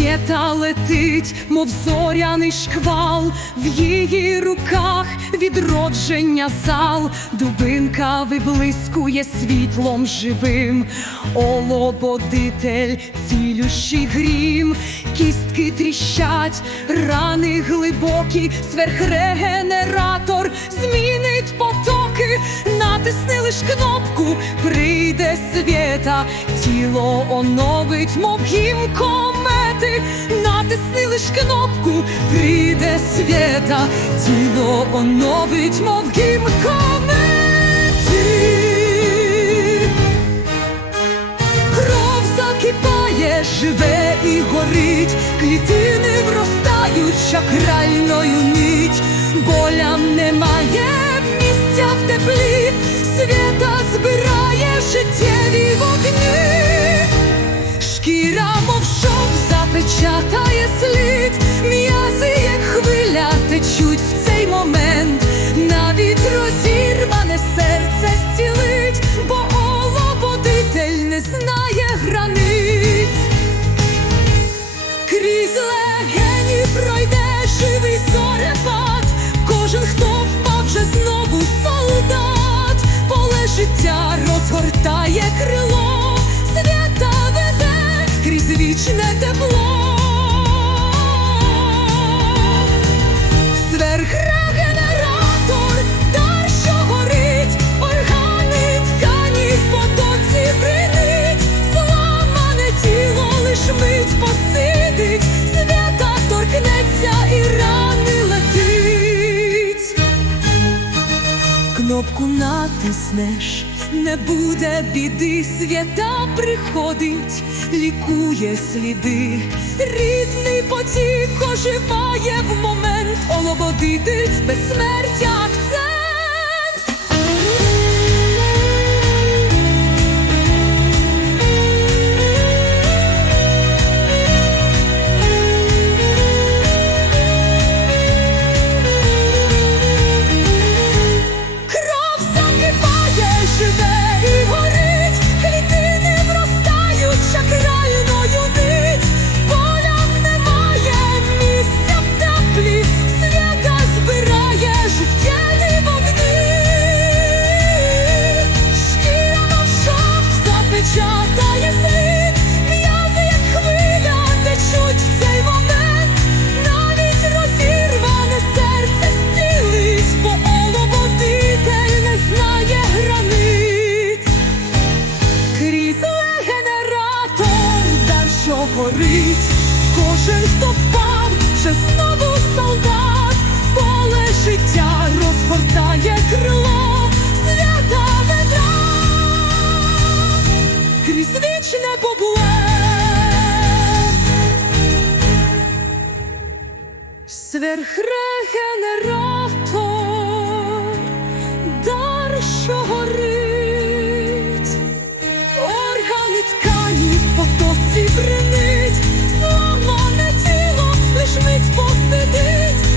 свята летить, мов зоряний шквал, в її руках відродження зал, дубинка виблискує світлом живим, олободитель, цілющий грім, кістки тріщать, рани глибокі, сверхрегенератор змінить потоки, натисни лиш кнопку, прийде світа, тіло оновить, мов гім комети, натисни лиш кнопку, прийде світа, тіло оновить, мов гім комети. Кров закипає, живе і горить, клітини вростають шакральною нить, болям немає місця в теплі, запечатає слід, м'язи, як хвиля, течуть в цей момент, навіть розірване серце зцілить, бо олободитель не знає границь. Крізь легені пройде Кнопку натиснеш, не буде біди, свята приходить, лікує сліди, рідний потік оживає в момент, олободитель безсмертя акцент. горить, кожен хто впав, вже знову солдат, поле життя розгортає крило, свята ведра, крізь вічне бубле. Сверхрегенератор, дар, що горить, органи ткані в потоці брини. schmeckt, was sie geht.